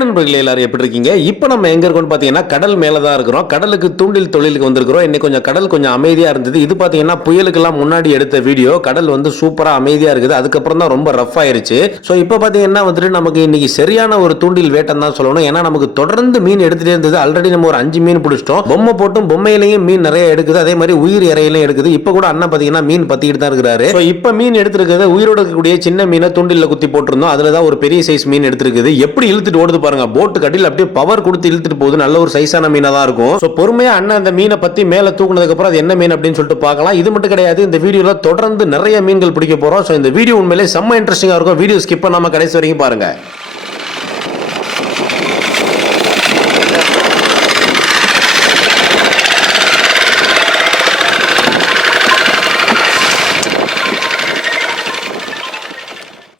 நண்பர்களே எல்லாரும் எப்படி இருக்கீங்க? இப்போ நம்ம எங்க இருக்கோம்னு பாத்தீங்கன்னா கடல் மேல தான் இருக்கிறோம். கடலுக்கு தூண்டில் தொழிலுக்கு வந்திருக்கிறோம். இன்னைக்கு கொஞ்சம் கடல் கொஞ்சம் அமைதியா இருந்தது. இது பாத்தீங்கன்னா புயலுக்கெல்லாம் முன்னாடி எடுத்த வீடியோ. கடல் வந்து சூப்பரா அமைதியா இருக்குது. அதுக்கப்புறம் தான் ரொம்ப ரஃப் ஆயிருச்சு. ஸோ இப்போ பாத்தீங்கன்னா வந்துட்டு நமக்கு இன்னைக்கு சரியான ஒரு தூண்டில் வேட்டம் தான் சொல்லணும். ஏன்னா நமக்கு தொடர்ந்து மீன் எடுத்துட்டே இருந்தது. ஆல்ரெடி நம்ம ஒரு 5 மீன் பிடிச்சிட்டோம். பொம்மை போட்டும் பொம்மையிலையும் மீன் நிறைய எடுக்குது. அதே மாதிரி உயிர் இறையிலையும் எடுக்குது. இப்போ கூட அண்ணன் பாத்தீங்கன்னா மீன் பத்திக்கிட்டு தான் இருக்கிறாரு. ஸோ இப்போ மீன் எடுத்திருக்கிறது உயிரோட இருக்கக்கூடிய சின்ன மீனை தூண்டில்ல குத்தி போட்டிருந்தோம். அதுல தான் ஒரு பெரிய சைஸ் மீன் எடுத்திருக்குது. எப்படி இழுத்துட்டு ஓடுது பாருங்க. போட்டு கட்டில அப்படியே பவர் கொடுத்து இழுத்துட்டு போகுது. நல்ல ஒரு சைஸான மீனா தான் இருக்கும். சோ பொறுமையா அண்ணன் அந்த மீனை பத்தி மேல தூக்குனதுக்கு அப்புறம் அது என்ன மீன் அப்படின்னு சொல்லிட்டு பார்க்கலாம். இது மட்டும் கிடையாது, இந்த வீடியோல தொடர்ந்து நிறைய மீன்கள் பிடிக்க போறோம். சோ இந்த வீடியோ உண்மையிலே செம்ம இன்ட்ரெஸ்டிங்கா இருக்கும். வீடியோ ஸ்கிப் பண்ணாம கடைசி வரைக்கும் பாருங்க.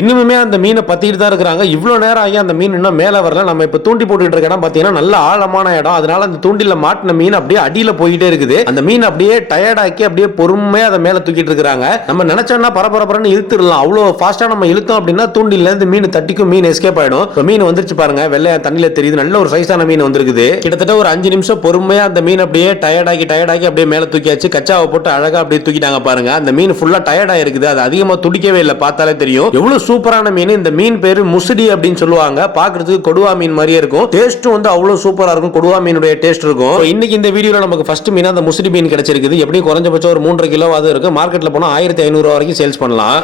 இன்னுமே அந்த மீனை பத்திட்டு தான் இருக்கிறாங்க. இவ்வளவு நேரம் ஆகி அந்த மீன் இன்னும் மேல வரல. நம்ம இப்ப தூண்டி போட்டுட்டு இருக்க இடம் பாத்தீங்கன்னா நல்ல ஆழமான இடம். அதனால அந்த தூண்டில மாட்டின மீன் அப்படியே அடியில போயிட்டே இருக்குது. அந்த மீன் அப்படியே டயர்டாக்கி அப்படியே பொறுமையா அதை மேல தூக்கிட்டு இருக்காங்க. நம்ம நினைச்சோம்னா பரபரன்னு இழுத்துடலாம். அவ்வளவு ஃபாஸ்டா நம்ம இழுத்தோம் அப்படின்னா தூண்டில இருந்து மீன் தட்டிக்கும், மீன் எஸ்கேப் ஆயிடும். இப்ப மீன் வந்துருச்சு பாருங்க, வெள்ளையா தண்ணியில தெரியுது. நல்ல ஒரு சைஸான மீன் வந்திருக்குது. கிட்டத்தட்ட ஒரு 5 நிமிஷம் பொறுமையா அந்த மீன் அப்படியே டயர்டாக்கி அப்படியே மேல தூக்கியாச்சு. கச்சாவை போட்டு அழகா அப்படியே தூக்கிட்டாங்க பாருங்க. அந்த மீன் ஃபுல்லா டயர்டா இருக்குது. அது அதிகமா துடிக்கவே இல்லை, பார்த்தாலே தெரியும். எவ்வளவு சூப்பரான மீன். இந்த மீன் பேரு முசிடி அப்படின்னு சொல்லுவாங்க. பாக்குறதுக்கு கொடுவா மீன் மாதிரியே இருக்கும். டேஸ்ட் வந்து அவ்வளவு சூப்பரா இருக்கும். கொடுவா மீனுடைய டேஸ்ட் இருக்கும். இன்னைக்கு இந்த வீடியோல நமக்கு ஃபர்ஸ்ட் மீன் அந்த முசிடி மீன் கிடைச்சிருக்குது. எப்படி குறைஞ்சபட்சம் ஒரு 3.5 கிலோவாவது இருக்கு. மார்க்கெட்ல போனா 1500 ரூபாய் வரைக்கும் சேல்ஸ் பண்ணலாம்.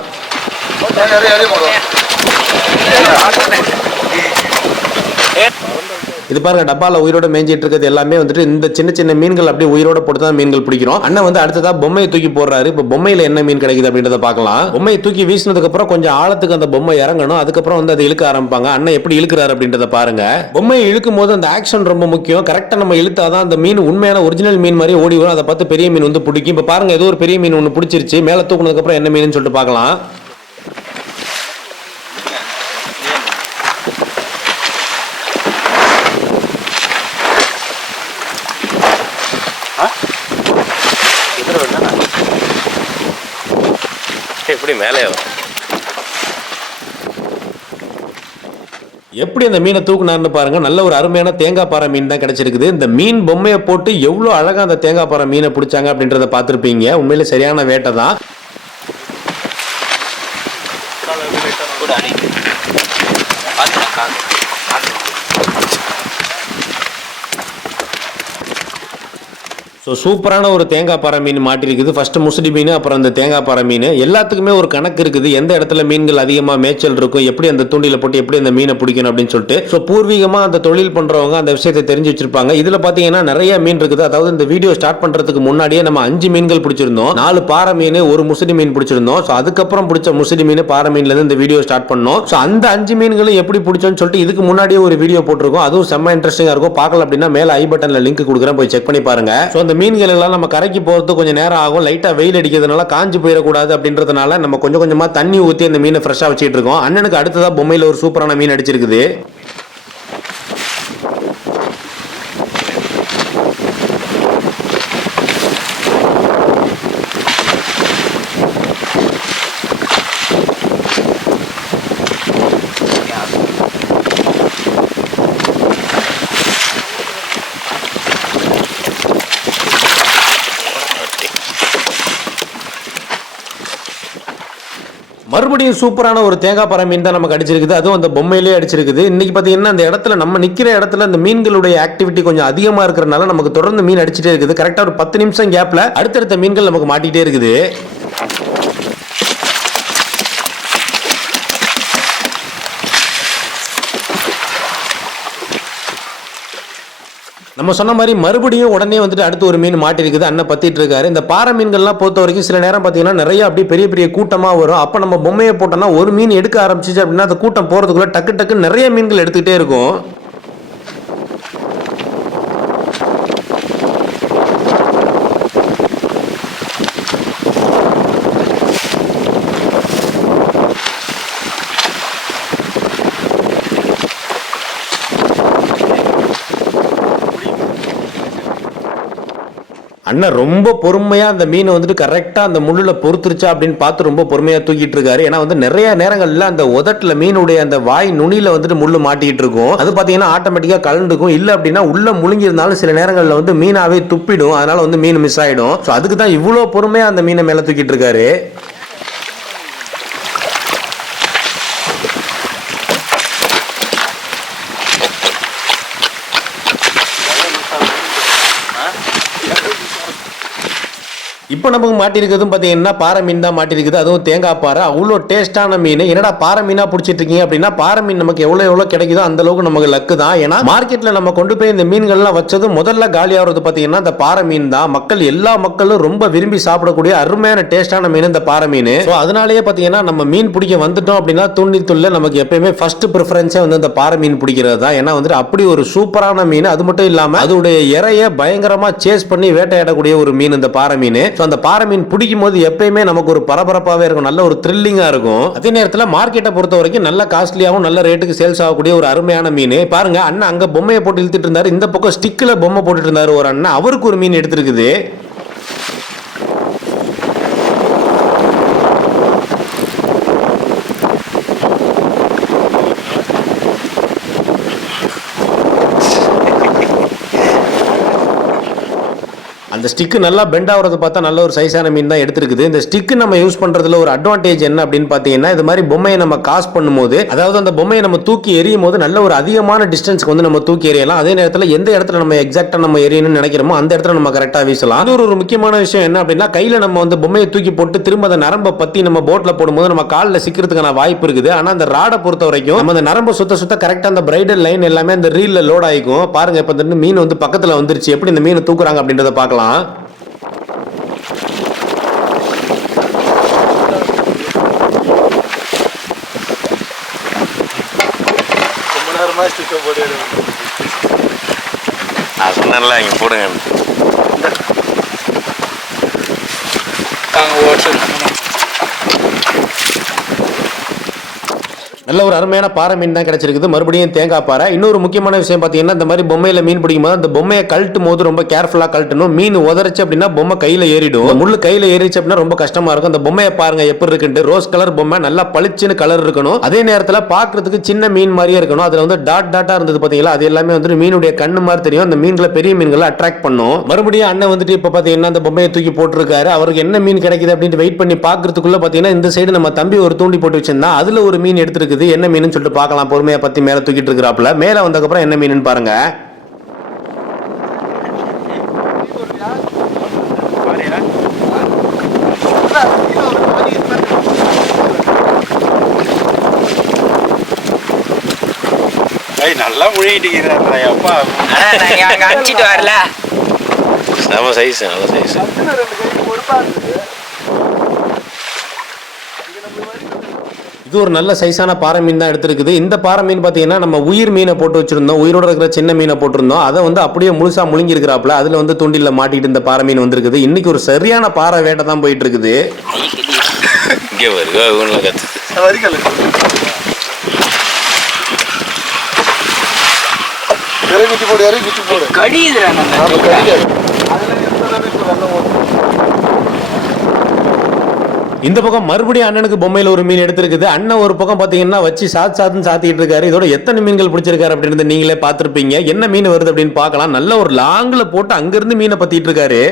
இது பாருங்க, டப்பால உயிரோட மேஞ்சிட்டு இருக்கிறது எல்லாமே வந்துட்டு இந்த சின்ன சின்ன மீன்கள் அப்படியே உயிரோட போட்டு தான் மீன்கள் பிடிக்கிறோம். அண்ணன் வந்து அடுத்ததா பொம்மையை தூக்கி போடுறாரு. இப்ப பொம்மையில என்ன மீன் கிடைக்குது அப்படின்றத பார்க்கலாம். பொம்மையை தூக்கி வீசினதுக்கு அப்புறம் கொஞ்சம் ஆழத்துக்கு அந்த பொம்மை இறங்கணும். அதுக்கப்புறம் வந்து அதை இழுக்க ஆரம்பிப்பாங்க. அண்ணன் எப்படி இழுக்கிறாரு அப்படின்றத பாருங்க. பொம்மையை இழுக்கும் போது அந்த ஆக்ஷன் ரொம்ப முக்கியம். கரெக்டா நம்ம இழுத்தாதான் அந்த மீன் உண்மையான ஒரிஜினல் மீன் மாதிரி ஓடி வரும். அதை பார்த்து பெரிய மீன் வந்து பிடிக்கும். இப்ப பாருங்க, ஏதோ ஒரு பெரிய மீன் ஒன்று பிடிச்சிருச்சு. மேல தூக்குனதுக்கு அப்புறம் என்ன மீன் சொல்லிட்டு பார்க்கலாம். எப்படி மேலே எப்படி அந்த மீனை தூக்குனார்னு பாருங்க. நல்ல ஒரு அருமையான தேங்காய் பாறை மீன் தான் கிடைச்சிருக்குது. இந்த மீன் பொம்மையை போட்டு எவ்வளவு அழகா அந்த தேங்காய் பாறை மீனை பிடிச்சாங்க அப்படின்றத பார்த்துருப்பீங்க. உண்மையிலே சரியான வேட்டை தான். சூப்பரான ஒரு தேங்காய் பாறை மீன் மாட்டிருக்குது. ஃபர்ஸ்ட் முசிடி மீன், அப்புறம் அந்த தேங்காய் பாறை மீன். எல்லாத்துக்குமே ஒரு கணக்கு இருக்குது. எந்த இடத்துல மீன்கள் அதிகமா மேய்ச்சல் இருக்கும், எப்படி அந்த தூண்டில போட்டு எப்படி அந்த மீனை பிடிக்கணும் அப்படின்னு சொல்லிட்டு பூர்வீகமா அந்த தொழில் பண்றவங்க அந்த விஷயத்தை தெரிஞ்சு வச்சிருப்பாங்க. இதுல பாத்தீங்கன்னா நிறைய மீன் இருக்குது. அதாவது இந்த வீடியோ ஸ்டார்ட் பண்றதுக்கு முன்னாடியே நம்ம 5 மீன்கள் பிடிச்சிருந்தோம். 4 பாறை மீன், ஒரு முசிடி மீன் பிடிச்சிருந்தோம். அதுக்கப்புறம் பிடிச்ச முசிடி மீன், பாறை மீன்ல இருந்து இந்த வீடியோ ஸ்டார்ட் பண்ணோம். அந்த 5 மீன்களும் எப்படி பிடிச்சோன்னு சொல்லிட்டு இதுக்கு முன்னாடியே ஒரு வீடியோ போட்டிருக்கோம். அதுவும் செம்ம இன்ட்ரெஸ்டிங்கா இருக்கும். பார்க்கல அப்படின்னா மேல ஐ பட்டன்ல லிங்க் கொடுக்குறேன், போய் செக் பண்ணி பாருங்க. அந்த மீன்கள் எல்லாம் நம்ம கரைக்கு போறது கொஞ்சம் நேரம் ஆகும். லைட்டா வெயில் அடிக்கிறதுனால காஞ்சு போயிடக்கூடாது அப்படின்றதுனால நம்ம கொஞ்சம் கொஞ்சமா தண்ணி ஊத்தி அந்த மீனை ஃப்ரெஷ்ஷா வச்சிட்டு இருக்கோம். அண்ணனுக்கு அடுத்ததா பொம்மையில ஒரு சூப்பரான மீன் அடிச்சிருக்குது. மறுபடியும் சூப்பரான ஒரு தேங்காய் பாறை மீன் தான் நமக்கு அடிச்சிருக்குது. அதுவும் அந்த பொம்மையிலே அடிச்சிருக்குது. இன்னைக்கு பாத்தீங்கன்னா அந்த இடத்துல நம்ம நிக்கிற இடத்துல இந்த மீன்களுடைய ஆக்டிவிட்டி கொஞ்சம் அதிகமா இருக்கிறதுனால நமக்கு தொடர்ந்து மீன் அடிச்சுட்டே இருக்குது. கரெக்டா ஒரு 10 நிமிஷம் கேப்ல அடுத்தடுத்த மீன்கள் நமக்கு மாட்டிட்டே இருக்குது. நம்ம சொன்ன மாதிரி மறுபடியும் உடனே வந்துட்டு அடுத்து ஒரு மீன் மாட்டிருக்குது. அண்ணன் பத்திட்டு இருக்காரு. இந்த பாறை மீன்கள்லாம் பொறுத்த வரைக்கும் சில நேரம் பார்த்தீங்கன்னா நிறைய அப்படி பெரிய பெரிய கூட்டமா வரும். அப்ப நம்ம பொம்மையை போட்டோம்னா ஒரு மீன் எடுக்க ஆரம்பிச்சிச்சு அப்படின்னா அந்த கூட்டம் போறதுக்குள்ள டக்கு டக்கு நிறைய மீன்கள் எடுத்துக்கிட்டே இருக்கும். அண்ணன் ரொம்ப பொறுமையா அந்த மீனை வந்துட்டு கரெக்டா அந்த முள்ளுல பொறுத்துருச்சா அப்படின்னு பார்த்து ரொம்ப பொறுமையா தூக்கிட்டு இருக்காரு. ஏன்னா வந்து நிறைய நேரங்கள்ல அந்த உதட்டுல மீனுடைய அந்த வாய் நுனியில வந்துட்டு முள்ளு மாட்டிட்டு இருக்கும். அது பாத்தீங்கன்னா ஆட்டோமேட்டிக்கா கலந்துக்கும். இல்ல அப்படின்னா உள்ள முழுங்கி இருந்தாலும் சில நேரங்கள்ல வந்து மீனாவே துப்பிடும். அதனால வந்து மீன் மிஸ் ஆயிடும். அதுக்கு தான் இவ்வளவு பொறுமையா அந்த மீனை மேல தூக்கிட்டு இருக்காரு. இப்போ நமக்கு மாட்டிருக்கிறதும் பார்த்தீங்கன்னா பாறை மீன் தான் மாட்டிருக்குது. அதுவும் தேங்காய் பாறை. அவ்வளோ டேஸ்டான மீன். என்னடா பாறை மீனா பிடிச்சிட்டு இருக்கீங்க அப்படின்னா, பாறை மீன் நமக்கு எவ்வளோ கிடைக்குதோ அந்த அளவுக்கு நமக்கு லக்கு தான். ஏன்னா மார்க்கெட்ல நம்ம கொண்டு போய் இந்த மீன்கள்லாம் வச்சது முதல்ல காலியாகிறது பார்த்தீங்கன்னா இந்த பாறை மீன் தான். எல்லா மக்களும் ரொம்ப விரும்பி சாப்பிடக்கூடிய அருமையான டேஸ்டான மீன் இந்த பாறை மீன். அதனாலேயே பார்த்தீங்கன்னா நம்ம மீன் பிடிக்க வந்துட்டோம் அப்படின்னா தூண்டித்துள்ள நமக்கு எப்பயுமே ஃபர்ஸ்ட் ப்ரிஃபரன்ஸே வந்து இந்த பாறை மீன் பிடிக்கிறது தான். ஏன்னா வந்துட்டு அப்படி ஒரு சூப்பரான மீன். அது மட்டும் இல்லாமல் அதோடைய இறைய பயங்கரமா சேஸ் பண்ணி வேட்டையாடக்கூடிய ஒரு மீன் இந்த பாறை மீன். அந்த பாறை மீன் பிடிக்கும் போது எப்பயுமே நமக்கு ஒரு பரபரப்பாவே இருக்கும், நல்ல ஒரு த்ரில்லிங்கா இருக்கும். அதே நேரத்தில் மார்க்கெட்டை பொறுத்த வரைக்கும் நல்ல காஸ்ட்லியாகவும் நல்ல ரேட்டுக்கு சேல்ஸ் ஆகக்கூடிய ஒரு அருமையான மீன். பாருங்க அண்ணன் அங்க பொம்மையை போட்டு இழுத்துட்டு இருந்தாரு, இந்த பக்கம் ஸ்டிக்ல பொம்மை போட்டுட்டு இருந்தாரு ஒரு அண்ணன். அவருக்கு ஒரு மீன் எடுத்திருக்குது. அந்த ஸ்டிக்கு நல்லா பெண்ட் ஆகிறத பார்த்தா நல்ல ஒரு சைஸான மீன் தான் எடுத்துருக்குது. இந்த ஸ்டிக்கு நம்ம யூஸ் பண்றதுல ஒரு அட்வான்டேஜ் என்ன அப்படின்னு பார்த்தீங்கன்னா, இது மாதிரி பொம்மையை நம்ம காஸ் பண்ணும்போது, அதாவது அந்த பொம்மையை நம்ம தூக்கி எறியும் போது நல்ல ஒரு அதிகமான டிஸ்டன்ஸ்க்கு வந்து நம்ம தூக்கி எறியலாம். அதே நேரத்தில் எந்த இடத்துல நம்ம எக்ஸாக்டா நம்ம எரியணும்னு நினைக்கிறோமோ அந்த இடத்துல நம்ம கரெக்டாக வீசலாம். அது ஒரு முக்கியமான விஷயம் என்ன அப்படின்னா, கையில நம்ம வந்து பொம்மையை தூக்கி போட்டு திரும்ப அந்த நரம்பை பத்தி நம்ம போட்ல போடும்போது நம்ம காலில் சிக்கிறதுக்கான வாய்ப்பு இருக்குது. ஆனால் அந்த ராடை பொறுத்த வரைக்கும் நம்ம அந்த நரம்பை சுத்த கரெக்டாக அந்த பிரைடல் லைன் எல்லாமே அந்த ரீல்ல லோட் ஆகிக்கும். பாருங்க இப்போ இந்த மீன் வந்து பக்கத்தில் வந்துருச்சு. எப்படி இந்த மீனை தூக்குறாங்க அப்படின்றத பார்க்கலாம். இங்க போடுங்க. நல்ல ஒரு அருமையான பாறை மீன் தான் கிடைச்சிருக்குது. மறுபடியும் தேங்காய் பாறை. இன்னொரு முக்கியமான விஷயம் பார்த்தீங்கன்னா, இந்த மாதிரி பொம்மையில மீன் பிடிக்கும் போது அந்த பொம்மையை கழட்டும் போது ரொம்ப கேர்ஃபுல்லா கழட்டணும். மீன் உதறிச்சு அப்படின்னா பொம்மை கையில ஏறிடும். முள்ளு கையில ஏறிச்சு அப்படின்னா ரொம்ப கஷ்டமா இருக்கும். அந்த பொம்மையை பாருங்க எப்படி இருக்குன்னு. ரோஸ் கலர் பொம்மை, நல்லா பளிச்சுன்னு கலர் இருக்கணும். அதே நேரத்தில் பார்க்கறதுக்கு சின்ன மீன் மாதிரியே இருக்கணும். அதுல வந்து டாட்டா இருந்தது பாத்தீங்களா, அது எல்லாமே வந்து மீனுடைய கண்ணு மாதிரி தெரியும். அந்த மீன்களை பெரிய மீன்களை அட்ராக்ட் பண்ணும். மறுபடியும் அண்ணன் வந்துட்டு இப்ப பாத்தீங்கன்னா அந்த பொம்மையை தூக்கி போட்டிருக்காரு. அவருக்கு என்ன மீன் கிடைக்குது அப்படின்னு வெயிட் பண்ணி பாக்குறதுக்குள்ள பாத்தீங்கன்னா இந்த சைடு நம்ம தம்பி ஒரு தூண்டி போட்டு வச்சிருந்தா அதுல ஒரு மீன் எடுத்திருக்கு. என்ன மீன் சொல்லிட்டு பார்க்கலாம். பொறுமையா பத்தி மேல தூக்கிட்டு இருக்கிறாப்ல. மேல வந்ததுக்கு அப்புறம் என்ன மீன் பாருங்க. நல்லா முழுகிட்டு அப்பா. அடிச்சிட்டு வரல. நம்ம சைஸ் நல்ல சைஸ். இது ஒரு நல்ல சைஸான பாறை மீன் தான் எடுத்திருக்குது. இந்த பாறை மீன் பார்த்தீங்கன்னா நம்ம உயிர் மீனை போட்டு வச்சிருந்தோம், உயிரோட இருக்கிற சின்ன மீனை போட்டிருந்தோம். அதை வந்து அப்படியே முழுசா முழுங்கி இருக்கிறாப்புல. அதுல வந்து தூண்டில மாட்டிட்டு இந்த பாறை மீன் வந்திருக்குது. இன்னைக்கு ஒரு சரியான பாறை வேட்டை தான் போயிட்டு இருக்குது. இங்கே வருக இந்த பக்கம் மறுபடியும் அண்ணனுக்கு பொம்மையில ஒரு மீன் எடுத்திருக்குது. அண்ணன் ஒரு பக்கம் பாத்தீங்கன்னா வச்சு சாத்துன்னு சாத்திட்டு இருக்காரு. இதோட எத்தனை மீன்கள் பிடிச்சிருக்காரு அப்படின்னு நீங்களே பார்த்திருப்பீங்க. என்ன மீன் வருது அப்படின்னு பார்க்கலாம். நல்ல ஒரு லாங்ல போட்டு அங்கிருந்து மீனை பத்திட்டு இருக்காரு.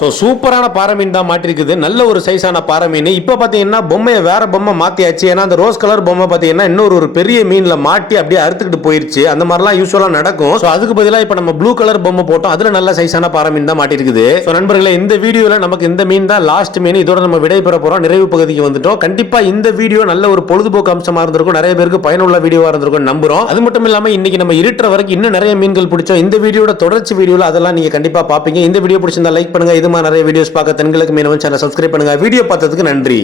ஸோ சூப்பரான பாறை மீன் தான் மாட்டிருக்குது. நல்ல ஒரு சைஸான பாறை மீன். இப்போ பார்த்தீங்கன்னா பொம்மையை வேற பொம்மை மாற்றியாச்சு. ஏன்னா அந்த ரோஸ் கலர் பொம்மை பார்த்தீங்கன்னா இன்னொரு ஒரு பெரிய மீனில் மாட்டி அப்படியே அறுத்துக்கிட்டு போயிருச்சு. அந்த மாதிரிலாம் யூஸ்வலாக நடக்கும். ஸோ அதுக்கு பதிலாக இப்போ நம்ம ப்ளூ கலர் பொம்மை போட்டோம். அதில் நல்ல சைஸான பாறை மீன் தான் மாட்டிருக்குது. ஸோ நண்பர்களே, இந்த வீடியோவில் நமக்கு இந்த மீன் தான் லாஸ்ட் மீன். இதோட நம்ம விடைபெற போகிறோம், நிறைவு பகுதிக்கு வந்துட்டோம். கண்டிப்பாக இந்த வீடியோ நல்ல ஒரு பொழுதுபோக்கு அம்சமாக இருந்திருக்கும், நிறைய பேருக்கு பயனுள்ள வீடியோவாக இருந்திருக்கும் நம்புறோம். அது மட்டும் இல்லாமல் இன்னைக்கு நம்ம இருட்டுற வரைக்கும் இன்னும் நிறைய மீன்கள் பிடிச்சோம். இந்த வீடியோட தொடர்ச்சி வீடியோவில் அதெல்லாம் நீங்கள் கண்டிப்பாக பார்ப்பீங்க. இந்த வீடியோ பிடிச்சிருந்தா லைக் பண்ணுங்க. இது மாதிரி நிறைய வீடியோஸ் பார்க்க தென்கிழக்கு மீனவன் சேனல் சப்ஸ்கிரைப் பண்ணுங்க. வீடியோ பார்த்ததுக்கு நன்றி.